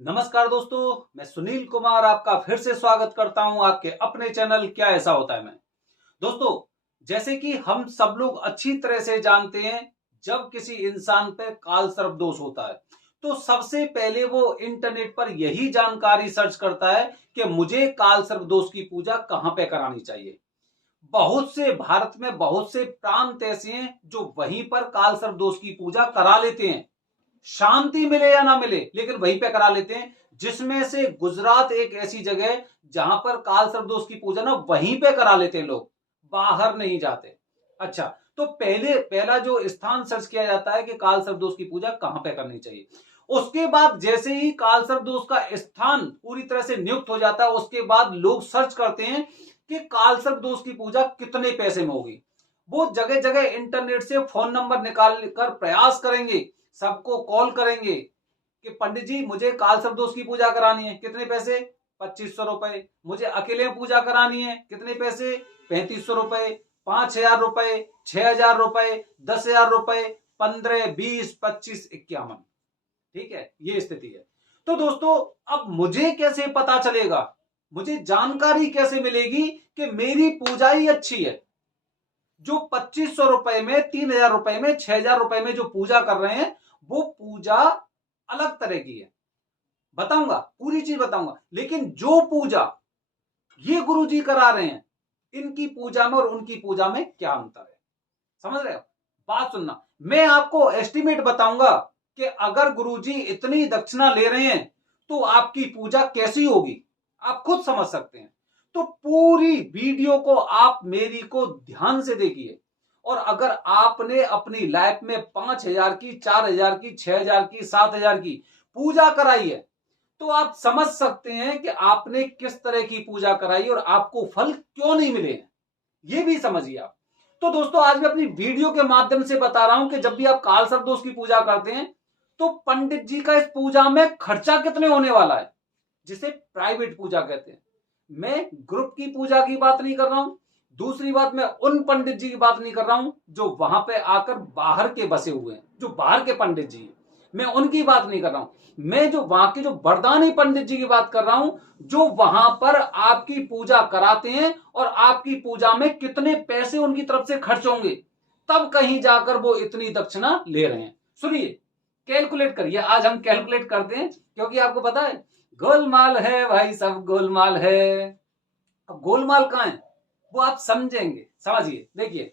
नमस्कार दोस्तों, मैं सुनील कुमार आपका फिर से स्वागत करता हूं आपके अपने चैनल क्या ऐसा होता है में। दोस्तों, जैसे कि हम सब लोग अच्छी तरह से जानते हैं, जब किसी इंसान पे काल सर्प दोष होता है तो सबसे पहले वो इंटरनेट पर यही जानकारी सर्च करता है कि मुझे काल सर्प दोष की पूजा कहां पे करानी चाहिए। बहुत से भारत में बहुत से प्रांत ऐसे हैं जो वहीं पर काल सर्प दोष की पूजा करा लेते हैं, शांति मिले या ना मिले लेकिन वहीं पे करा लेते हैं। जिसमें से गुजरात एक ऐसी जगह है जहां पर काल सर्पदोष की पूजा ना वहीं पे करा लेते हैं लोग, बाहर नहीं जाते। अच्छा, तो पहला जो स्थान सर्च किया जाता है कि काल सर्पदोष की पूजा कहां पे करनी चाहिए। उसके बाद जैसे ही काल सर्पदोष का स्थान पूरी तरह से नियुक्त हो जाता है, उसके बाद लोग सर्च करते हैं कि काल सर्पदोष की पूजा कितने पैसे में होगी। वो जगह जगह इंटरनेट से फोन नंबर निकाल कर प्रयास करेंगे, सबको कॉल करेंगे कि पंडित जी मुझे काल सर्पदोष की पूजा करानी है, कितने पैसे? 2500 रुपए। मुझे अकेले पूजा करानी है, कितने पैसे? 3500 रुपए, 5000 रुपए, 6000 रुपए, 10,000 रुपए, 15, 20, 25, 51। ठीक है, ये स्थिति है। तो दोस्तों, अब मुझे कैसे पता चलेगा, मुझे जानकारी कैसे मिलेगी कि मेरी पूजा ही अच्छी है? जो 2500 रुपए में, 3000 रुपए में, 6000 रुपए में जो पूजा कर रहे हैं, वो पूजा अलग तरह की है। बताऊंगा, पूरी चीज बताऊंगा। लेकिन जो पूजा ये गुरुजी करा रहे हैं, इनकी पूजा में और उनकी पूजा में क्या अंतर है, समझ रहे हो? बात सुनना, मैं आपको एस्टिमेट बताऊंगा कि अगर गुरुजी इतनी दक्षिणा ले रहे हैं तो आपकी पूजा कैसी होगी, आप खुद समझ सकते हैं। तो पूरी वीडियो को आप मेरी को ध्यान से देखिए, और अगर आपने अपनी लाइफ में 5,000 की, 4,000 की, 6,000 की, 7,000 की पूजा कराई है, तो आप समझ सकते हैं कि आपने किस तरह की पूजा कराई और आपको फल क्यों नहीं मिले हैं, ये भी समझिए आप। तो दोस्तों, आज मैं अपनी वीडियो के माध्यम से बता रहा हूं कि जब भी आप काल सर्पदोष की पूजा करते हैं तो पंडित जी का इस पूजा में खर्चा कितने होने वाला है, जिसे प्राइवेट पूजा कहते हैं। मैं ग्रुप की पूजा की बात नहीं कर रहा हूं। दूसरी बात, मैं उन पंडित जी की बात नहीं कर रहा हूं जो वहां पे आकर बाहर के बसे हुए हैं, जो बाहर के पंडित जी हैं, मैं उनकी बात नहीं कर रहा हूं। मैं जो वहां के जो वरदानी पंडित जी की बात कर रहा हूं, जो वहां पर आपकी पूजा कराते हैं और आपकी पूजा में कितने पैसे उनकी तरफ से खर्च होंगे, तब कहीं जाकर वो इतनी दक्षिणा ले रहे हैं। सुनिए, कैलकुलेट करिए। आज हम कैलकुलेट करते हैं, क्योंकि आपको पता है गोलमाल है भाई, सब गोलमाल है। अब गोलमाल कहां है वो आप समझेंगे, समझिए। देखिए,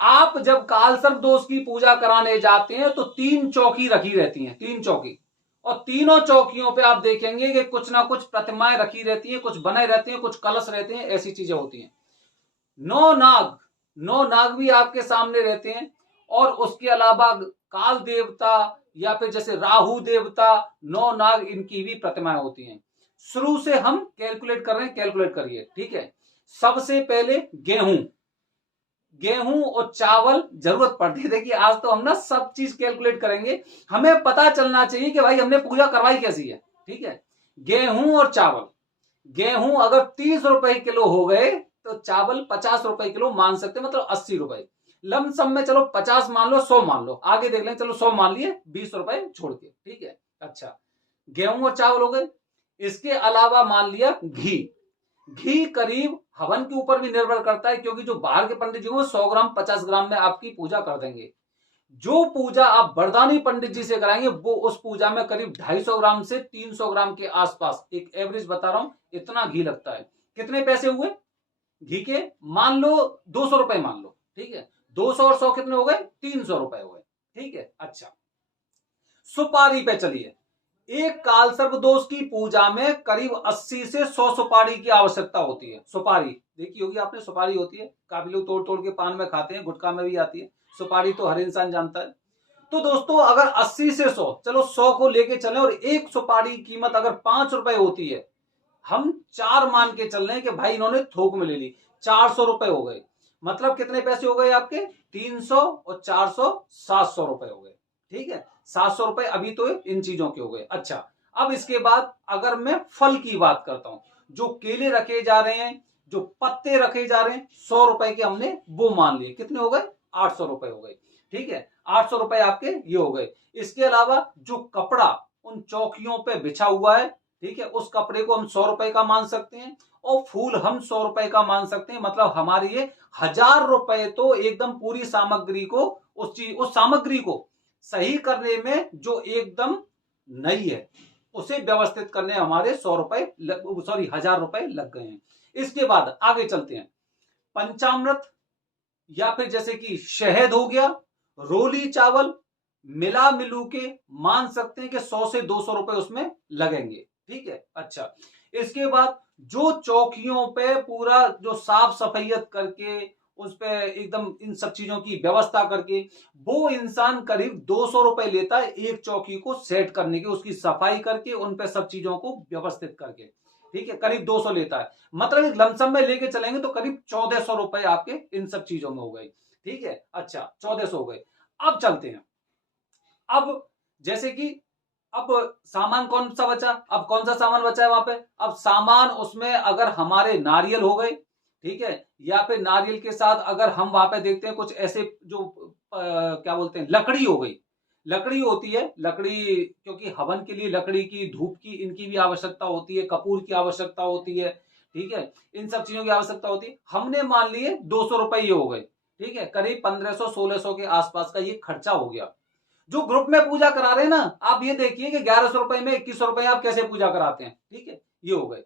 आप जब काल सर्प दोष की पूजा कराने जाते हैं तो 3 चौकी रखी रहती हैं, 3 चौकी, और तीनों चौकियों पे आप देखेंगे कि कुछ ना कुछ प्रतिमाएं रखी रहती हैं, कुछ बने रहते हैं, कुछ कलश रहते हैं, ऐसी चीजें होती हैं। 9 नाग, 9 नाग भी आपके सामने रहते हैं, और उसके अलावा काल देवता या फिर जैसे राहु देवता, 9 नाग, इनकी भी प्रतिमाएं होती हैं। शुरू से हम कैलकुलेट कर रहे हैं, कैलकुलेट करिए, ठीक है। सबसे पहले गेहूं, गेहूं और चावल जरूरत पड़ती है। देखिए, आज तो हम ना सब चीज कैलकुलेट करेंगे, हमें पता चलना चाहिए कि भाई हमने पूजा करवाई कैसी है, ठीक है। गेहूं और चावल, गेहूं अगर 30 रुपए किलो हो गए तो चावल 50 रुपए किलो मान सकते हैं, मतलब 80 रुपए। लमसम में चलो 50 मान लो, 100 मान लो, आगे देख लें, चलो 100 मान लिए, 20 रुपए छोड़ के, ठीक है। अच्छा, गेहूं और चावल हो गए। इसके अलावा मान लिया घी, घी करीब हवन के ऊपर भी निर्भर करता है, क्योंकि जो बाहर के पंडित जी वो 100 ग्राम 50 ग्राम में आपकी पूजा कर देंगे। जो पूजा आप वरदानी पंडित जी से कराएंगे वो उस पूजा में करीब 250 ग्राम से 300 ग्राम के आसपास, एक एवरेज बता रहा हूं, इतना घी लगता है। कितने पैसे हुए घी के? मान लो 200 रुपए मान लो, ठीक है। 200 और 100 कितने हो गए? 300 रुपए हो गए, ठीक है। अच्छा, सुपारी पे चलिए। एक काल सर्प दोष की पूजा में करीब 80 से 100 सुपारी की आवश्यकता होती है। सुपारी देखी होगी आपने, सुपारी होती है, काफी लोग तोड़ तोड़ के पान में खाते हैं, गुटखा में भी आती है सुपारी, तो हर इंसान जानता है। तो दोस्तों, अगर 80 से 100, चलो 100 को लेके चले, और एक सुपारी की कीमत अगर 5 रुपए होती है, हम 4 मान के चल रहे हैं कि भाई इन्होंने थोक में ले ली, 400 रुपए हो गए। मतलब कितने पैसे हो गए आपके? 300 और 400, 700 रुपए हो गए, ठीक है। 700 रुपए अभी तो इन चीजों के हो गए। अच्छा, अब इसके बाद अगर मैं फल की बात करता हूं, जो केले रखे जा रहे हैं, जो पत्ते रखे जा रहे हैं, 100 रुपए के हमने वो मान लिए, कितने हो गए? 800 रुपए हो गए, ठीक है। 800 रुपए आपके ये हो गए। इसके अलावा जो कपड़ा उन चौकियों पे बिछा हुआ है, ठीक है, उस कपड़े को हम 100 रुपए का मान सकते हैं और फूल हम 100 रुपए का मान सकते हैं। मतलब हमारे ये 1000 रुपए तो एकदम पूरी सामग्री को, उस सामग्री को सही करने में जो एकदम नई है उसे व्यवस्थित करने हमारे 100 रुपए, सॉरी 1000 रुपए लग गए हैं। इसके बाद आगे चलते हैं। पंचामृत या फिर जैसे कि शहद हो गया, रोली चावल, मिला मिलू के मान सकते हैं कि 100 से 200 रुपए उसमें लगेंगे, ठीक है। अच्छा, इसके बाद जो चौकियों पे पूरा जो साफ सफाइयत करके उस पे एकदम इन सब चीजों की व्यवस्था करके वो इंसान करीब 200 रुपए लेता है एक चौकी को सेट करने के, उसकी सफाई करके उन पे सब चीजों को व्यवस्थित करके, ठीक है, करीब 200 लेता है। मतलब एक लमसम में लेके चलेंगे तो करीब 1400 रुपए आपके इन सब चीजों में हो गए, ठीक है। अच्छा, 1400 हो गए। अब चलते हैं, अब जैसे कि अब सामान कौन सा बचा, अब कौन सा सामान बचा है वहां पे, अब सामान उसमें अगर हमारे नारियल हो गए, ठीक है, या फिर नारियल के साथ अगर हम वहां पे देखते हैं कुछ ऐसे जो क्या बोलते हैं, लकड़ी हो गई, लकड़ी होती है, लकड़ी क्योंकि हवन के लिए लकड़ी की, धूप की, इनकी भी आवश्यकता होती है, कपूर की आवश्यकता होती है, ठीक है, इन सब चीजों की आवश्यकता होती है। हमने मान लिए 200 रुपए ये हो गए, ठीक है, करीब 1500-1600 के आसपास का ये खर्चा हो गया। जो ग्रुप में पूजा करा रहे हैं ना, आप ये देखिए कि 1100 रुपए में 2100 रुपए आप कैसे पूजा कराते हैं, ठीक है, ये हो गए।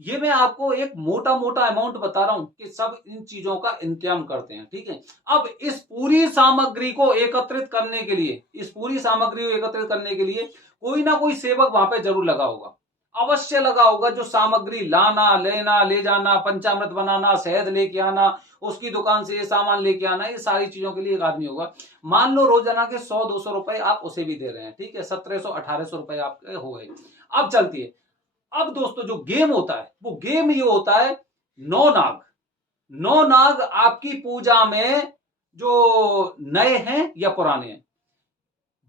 ये मैं आपको एक मोटा मोटा अमाउंट बता रहा हूं कि सब इन चीजों का इंतजाम करते हैं, ठीक है। अब इस पूरी सामग्री को एकत्रित करने के लिए, इस पूरी सामग्री को एकत्रित करने के लिए कोई ना कोई सेवक वहां पे जरूर लगा होगा, अवश्य लगा होगा, जो सामग्री लाना, लेना, ले जाना, पंचामृत बनाना, शहद लेके आना, उसकी दुकान से ये सामान लेके आना, ये सारी चीजों के लिए एक आदमी होगा। मान लो रोजाना के 100-200 रुपए आप उसे भी दे रहे हैं, ठीक है, 1700-1800 रुपए आपके हो गए। अब चलती है, अब दोस्तों जो गेम होता है वो गेम ये होता है नौ नाग। नौ नाग आपकी पूजा में जो नए हैं या पुराने हैं,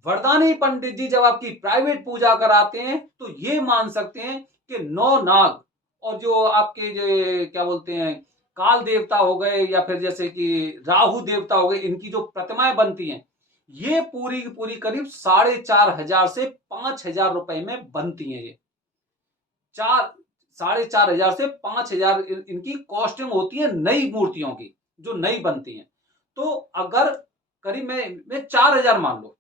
वरदानी पंडित जी जब आपकी प्राइवेट पूजा कराते हैं तो ये मान सकते हैं कि नौ नाग और जो आपके जो क्या बोलते हैं काल देवता हो गए या फिर जैसे कि राहु देवता हो गए, इनकी जो प्रतिमाएं बनती हैं ये पूरी की पूरी करीब 4500 से 5000 रुपए में बनती हैं। ये 4500 से 5000 इनकी कॉस्टिंग होती है नई मूर्तियों की जो नई बनती हैं। तो अगर करीब मैं 4000 मान लो,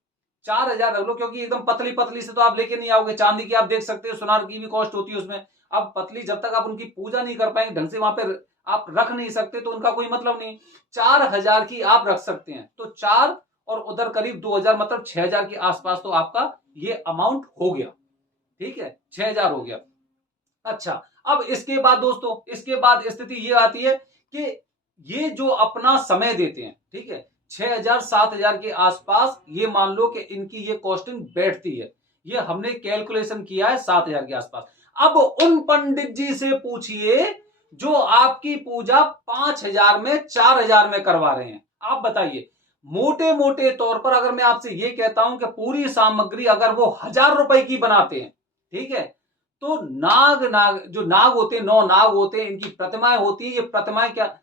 4000 रख लो, क्योंकि एकदम पतली पतली से तो आप लेके नहीं आओगे। चांदी की आप देख सकते हो, सुनार की भी कॉस्ट होती है उसमें। अब पतली जब तक आप उनकी पूजा नहीं कर पाएंगे ढंग से, वहां पे आप रख नहीं सकते तो उनका कोई मतलब नहीं। 4000 की आप रख सकते हैं, तो 4 और उधर करीब 2000 मतलब 6000 के आसपास तो आपका ये अमाउंट हो गया, ठीक है, 6000 हो गया। अच्छा, अब इसके बाद दोस्तों, इसके बाद स्थिति ये आती है कि ये जो अपना समय देते हैं, ठीक है, 6000-7000 के आसपास ये मान लो कि इनकी ये कॉस्टिंग बैठती है। ये हमने कैलकुलेशन किया है 7000 के आसपास। अब उन पंडित जी से पूछिए जो आपकी पूजा 5000 में 4000 में करवा रहे हैं। आप बताइए, मोटे मोटे तौर पर अगर मैं आपसे ये कहता हूं कि पूरी सामग्री अगर वो 1000 रुपए की बनाते हैं, ठीक है, तो नाग जो नाग होते हैं, 9 नाग होते हैं, इनकी प्रतिमाएं होती है। ये प्रतिमाएं क्या,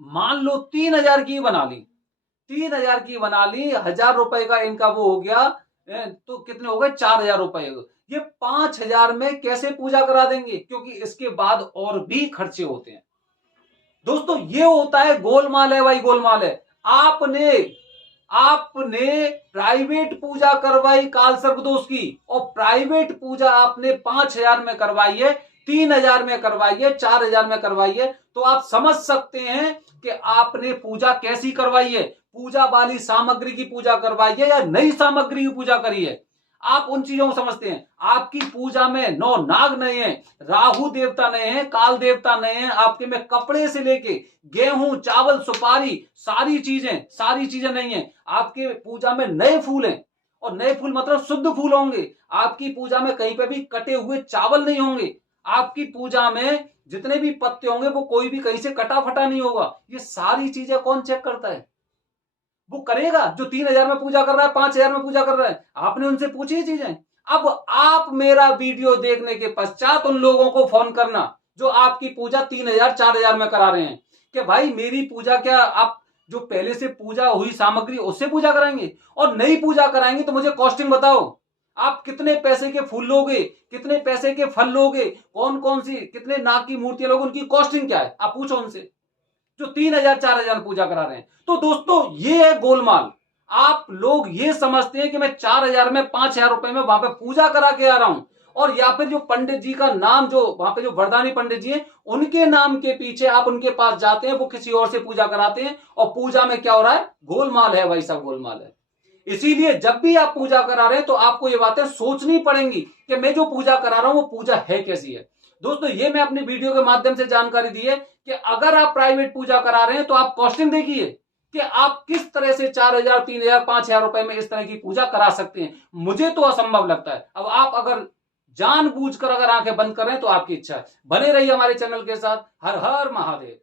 मान लो 3000 की बना ली, 3000 की बना ली, 1000 रुपए का इनका वो हो गया, तो कितने हो गए, 4000 रुपए। ये 5000 में कैसे पूजा करा देंगे, क्योंकि इसके बाद और भी खर्चे होते हैं। दोस्तों ये होता है गोलमाल है भाई, गोलमाल है। आपने आपने प्राइवेट पूजा करवाई काल सर्पदोष की, और प्राइवेट पूजा आपने 5000 में करवाई है, 3000 में करवाई है, 4000 में करवाई है, तो आप समझ सकते हैं कि आपने पूजा कैसी करवाई है। पूजा वाली सामग्री की पूजा करवाई है या नई सामग्री की पूजा करी है, आप उन चीजों को समझते हैं। आपकी पूजा में 9 नाग नए हैं, राहु देवता नए हैं, काल देवता नए हैं, आपके में कपड़े से लेके गेहूं, चावल, सुपारी, सारी चीजें नहीं है। आपके पूजा में नए फूल हैं, और नए फूल मतलब शुद्ध फूल होंगे। आपकी पूजा में कहीं पे भी कटे हुए चावल नहीं होंगे। आपकी पूजा में जितने भी पत्ते होंगे वो कोई भी कहीं से कटा फटा नहीं होगा। ये सारी चीजें कौन चेक करता है, वो करेगा जो 3000 में पूजा कर रहा है, 5000 में पूजा कर रहा है। आपने उनसे पूछी चीजें। अब आप मेरा वीडियो देखने के पश्चात उन लोगों को फोन करना जो आपकी पूजा 3000-4000 में करा रहे हैं कि भाई मेरी पूजा क्या आप जो पहले से पूजा हुई सामग्री उससे पूजा कराएंगे, और नई पूजा कराएंगे तो मुझे कॉस्टिंग बताओ। आप कितने पैसे के फूल लोगे, कितने पैसे के फल लोगे, कौन कौन सी कितने नाग की मूर्तियां लोगे, उनकी कॉस्टिंग क्या है, आप पूछो उनसे, जो 3,000 4,000 पूजा करा रहे हैं। तो दोस्तों ये है गोलमाल। आप लोग ये समझते हैं कि मैं 4,000 में 5,000 रुपए में वहां पे पूजा करा के आ रहा हूं, और या फिर जो पंडित जी का नाम, जो वहां पे जो वरदानी पंडित जी हैं, उनके नाम के पीछे आप उनके पास जाते हैं, वो किसी और से पूजा कराते हैं, और पूजा में क्या हो रहा है, गोलमाल है भाई साहब, गोलमाल है। इसीलिए जब भी आप पूजा करा रहे हैं तो आपको ये बातें सोचनी पड़ेंगी कि मैं जो पूजा करा रहा हूं वो पूजा है कैसी है। दोस्तों ये मैं अपनी वीडियो के माध्यम से जानकारी दी है कि अगर आप प्राइवेट पूजा करा रहे हैं तो आप कॉस्टिंग देखिए कि आप किस तरह से 4,000 3,000 5,000 रुपए में इस तरह की पूजा करा सकते हैं। मुझे तो असंभव लगता है। अब आप अगर जानबूझकर अगर आंखें बंद कर रहे हैं तो आपकी इच्छा है। बने रहिए हमारे चैनल के साथ। हर हर महादेव।